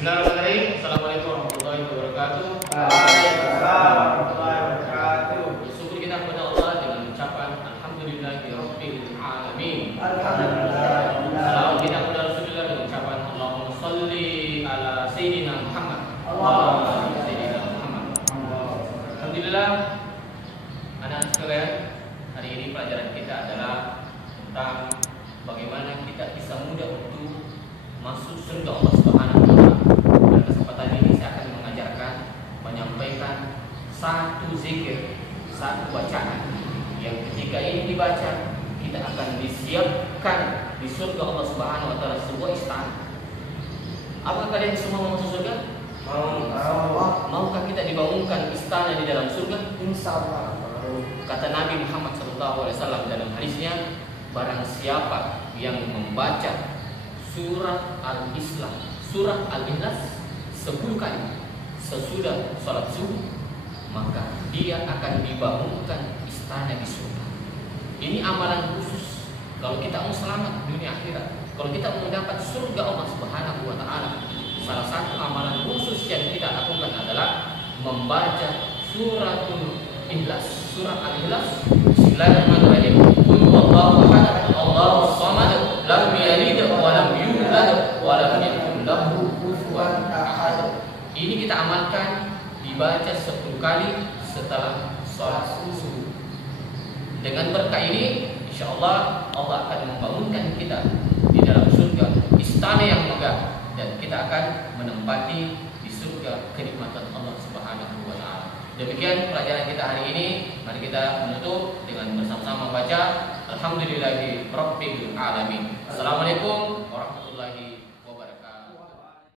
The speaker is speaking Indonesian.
Bismillahirrahmanirrahim. Assalamualaikum warahmatullahi wabarakatuh. Waalaikumsalam warahmatullahi wabarakatuh. Bersyukur kita kepada Allah dengan ucapan Alhamdulillahirabbil alamin. Alhamdulillah. Salam kita kepada Rasulullah dengan ucapan Allahumma shalli ala sayyidina Muhammad. Allahumma Allahumma shalli ala sayyidina Muhammad. Alhamdulillah, anak sekalian, hari ini pelajaran kita adalah tentang bagaimana kita bisa mudah untuk masuk surga Allah Subhanahu wa taala. Pada kesempatan ini saya akan menyampaikan satu zikir, satu bacaan yang ketika ini dibaca kita akan disiapkan di surga Allah Subhanahu wa taala sebuah istana. Apakah kalian semua mau masuk surga? Maukah kita dibangunkan istana di dalam surga? Insyaallah. Kata Nabi Muhammad SAW dalam hadisnya, barang siapa yang membaca surah Al-Islam, surah Al-Ikhlas 10 kali sesudah sholat subuh, maka dia akan dibangunkan istana di surga. Ini amalan khusus kalau kita mau selamat dunia akhirat, kalau kita mau mendapat surga Allah Subhanahu wa taala. Salah satu amalan khusus yang kita lakukan adalah membaca suratul Ikhlas, surah Al-Ikhlas. Bismillahirrahmanirrahim. Qul huwallahu ahad, Allahus samad, lam yalid wa lam yulad wa lam yakul lahu kufuwan ahad. Ini kita amalkan dibaca 10 kali setelah sholat subuh. Dengan berkah ini, insyaallah Allah akan membangunkan kita di dalam surga, istana yang megah, dan kita akan menempati di surga kenikmatan Allah Subhanahu wa taala. Demikian pelajaran kita hari ini. Mari kita menutup dengan bersama-sama membaca Alhamdulillahirabbil alamin. Assalamualaikum warahmatullahi wabarakatuh.